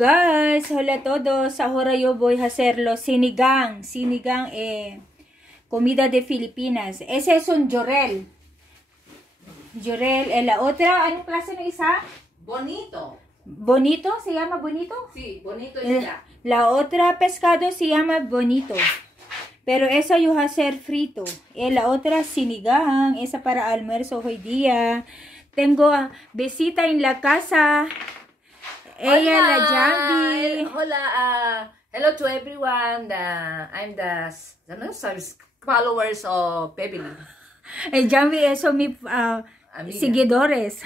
Guys, hola todos. Ahora yo voy a hacerlo sinigang. Sinigang comida de Filipinas. Ese es un llorel. Llorel. La otra, ¿anong klase ng isa? Bonito. ¿Bonito? ¿Se llama bonito? Sí, bonito es ya. La otra pescado se llama bonito. Pero esa yo voy a hacer frito. La otra sinigang. Esa para almuerzo hoy día. Tengo visita en la casa. Ella, la Jambi. Hola, hello to everyone. I'm the followers of Pebble. Jambi, eso mi seguidores.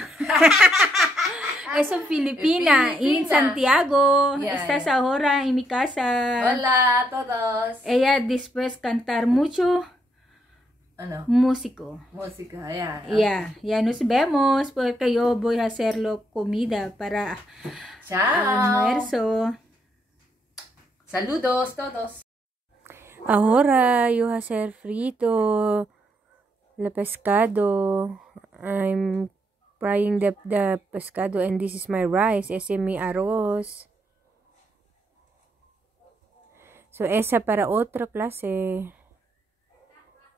Eso Filipina, en Santiago. Yeah, Estás ahora en mi casa. Hola a todos. Ella después cantar mucho. Ano? Músico. Música, yeah. Ya nos vemos porque yo voy a hacerlo comida para almuerzo. Saludos todos. Ahora yo voy a hacer frito el pescado. I'm frying the pescado and this is my rice. Ese es mi arroz. So esa para otra clase.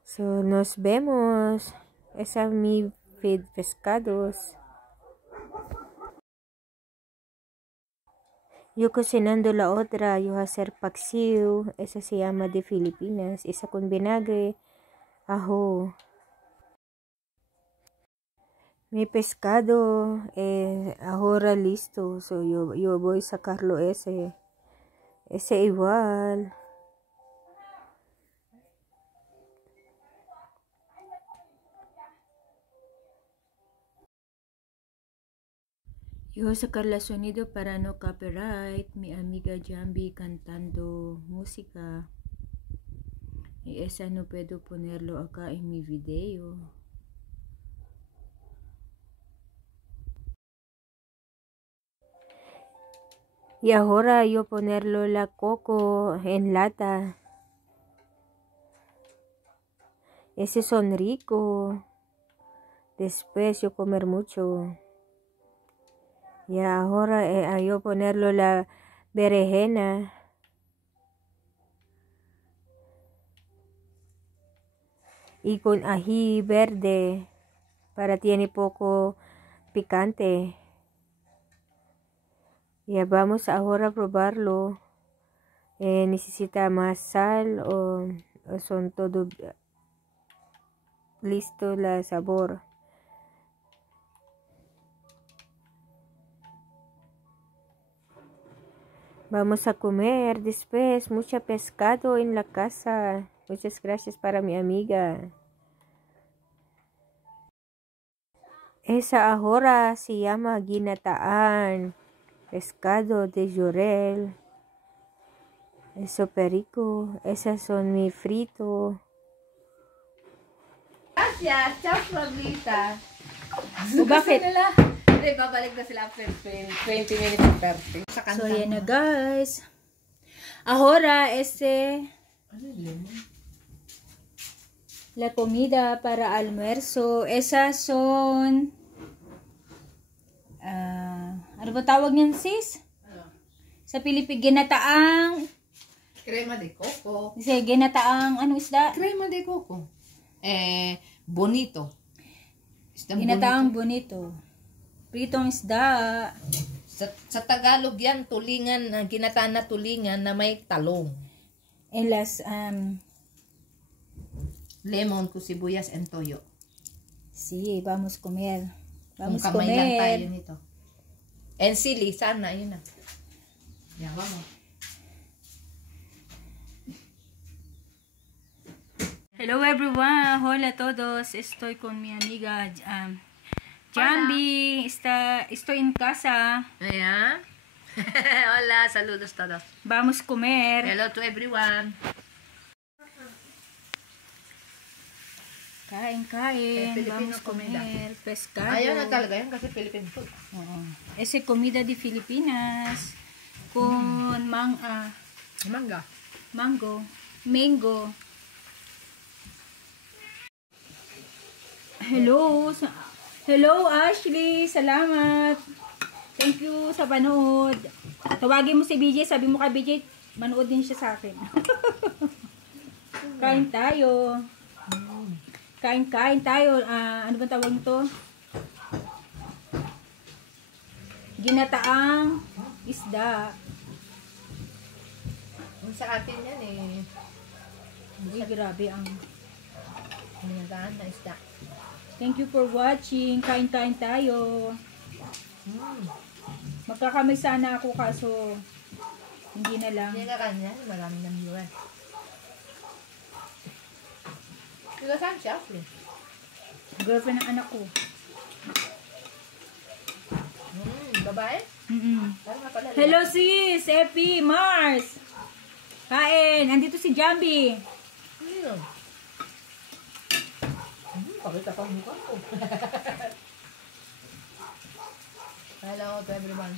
So, nos vemos. Esa es mi pescados. Yo cocinando la otra. Yo voy a hacer paksiw. Esa se llama de Filipinas. Esa con vinagre. Ajo. Mi pescado ahora listo. So, yo voy a sacarlo ese. Ese igual. Yo voy a sacar el sonido para no copyright. Mi amiga Jambi cantando música. Y esa no puedo ponerlo acá en mi video. Y ahora yo ponerlo la coco en lata. Ese son rico. Después yo comer mucho. Y ahora yo ponerlo la berenjena. Y con ají verde. Para tiene poco picante. Ya vamos ahora a probarlo. Necesita más sal o son todo listo el sabor. Vamos a comer después mucho pescado en la casa. Muchas gracias para mi amiga. Esa ahora se llama ginataan. Pescado de llorel. Eso perico. Esas son mi frito. Gracias. Ciao, Flablita. Bakit? Hindi, babalik na sila after 20 minutes and 30. So, yan na guys. Ahora, la comida para almuerzo. Esas son, ano ba tawag niyan sis? Sa Pilipinas, ginataang, Crema de coco. ginataang, ano isda? Crema de coco. Bonito. Ginataang bonito. Pritong isda. Sa Tagalog yan, tulingan, ginataan na tulingan na may talong. En las, lemon, kusibuyas, and toyo. sí, vamos a comer. Vamos a Kung kamay lang tayo comer. nito. And sili, sana, yun na. Yan, vamos. Hello everyone, hola a todos. Estoy con mi amiga Jambi. Estoy en casa. Ayan. Hola, saludos todos. Vamos a comer. Hello to everyone. Kain. Filipino Vamos a comida. comer. Pescado. Ayaw na talaga yan kasi Philippine food. Oo. Ese comida de Filipinas. Con Manga. mango. Hello Ashley, salamat. Thank you sa panood. Tawagin mo si BJ, sabi mo kay BJ, manood din siya sa akin. Kain tayo. Kain tayo. Ano ba tawag nito? Ginataang isda. Sa atin yan eh. Uy, grabe ang... Minagaan na isda. Thank you for watching. Kain tayo. Magkakamay sana ako kaso hindi na lang. Hindi na kanya. Marami ng viewers. Diba saan siya? Girlfriend ng anak ko. Babae? Parang nga pala. Hello sis! Epi! Mars! Kain! Andito si Jambi. Pakita pa mukha ko. Hello to everyone.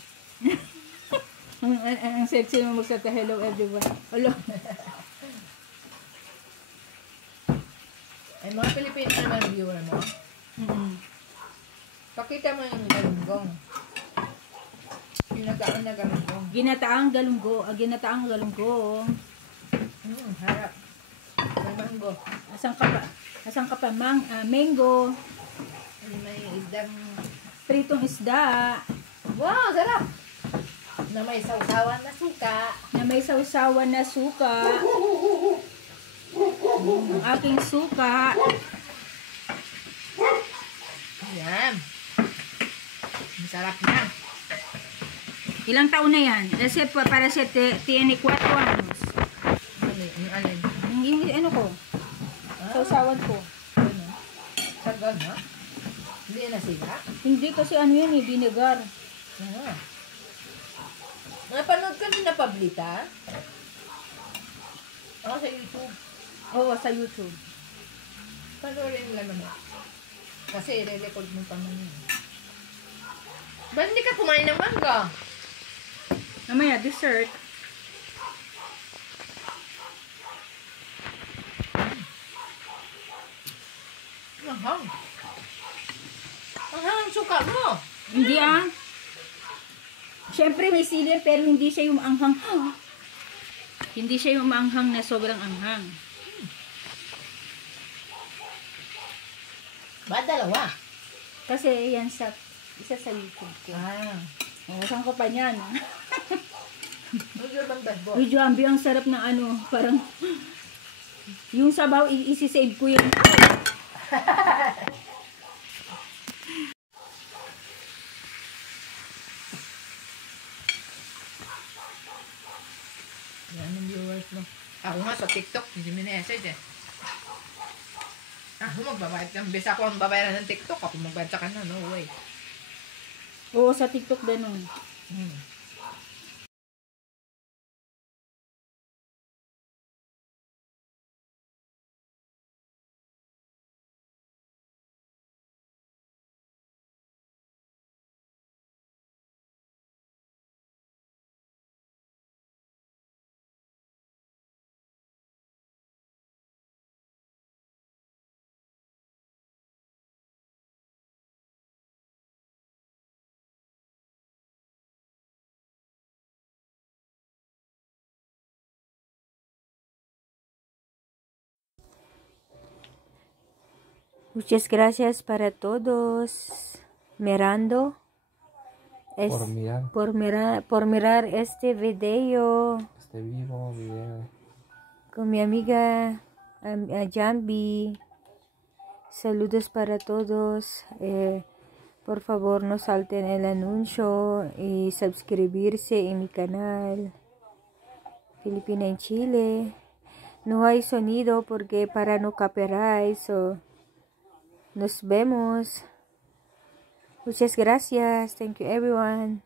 Ang sexy mo magsalita. Hello everyone. Hello. Ay, mga Pilipino naman ang viewer mo. Pakita mo yung galunggong. Ginataang na galunggong. Ginataang galunggong. Harap. May mango. Asang ka pa mango. May isdang... Pritong isda. Wow, sarap! Na may sausawan na suka. Ang aking suka. Ayan. Masarap na. Ilang taon na yan? Kasi para siya tiene 4 anos. Yung alin? Yung ano ko? Sausawan ko. Ano? Sagal na? Hindi na sila? Hindi kasi ano yan eh, vinegar. Napanood ka din na Pablita? Ako sa YouTube. Oo, sa YouTube. Panoorin lang naman. Kasi i-record mo pa man yun. Ba't hindi ka kumain ng mangga? Mamaya, dessert. Anghang. Anghang ang suka mo. Hindi ah. Siyempre may sili pero hindi siya yung anghang. Hindi siya yung maanghang na sobrang anghang. Ba't dalawa? Kasi yan sa isa sa YouTube ko. Saan ko pa niyan? Uy, Jambi, ang sarap ng ano, parang yung sabaw, isi-save ko yun. Yan ang viewers mo. Ako nga sa TikTok, hindi mo na-message eh. Ako magbabayad ka. Bisa ako ang babayaran ng TikTok. Ako magbayad sa kanya. No way. Oo, sa TikTok ganun. Muchas gracias para todos mirando por mirar este video con mi amiga Jambi. Saludos para todos. Por favor no salten el anuncio y suscribirse en mi canal Filipina en Chile. No hay sonido porque para no copyright. Nos vemos. Muchas gracias. Thank you everyone.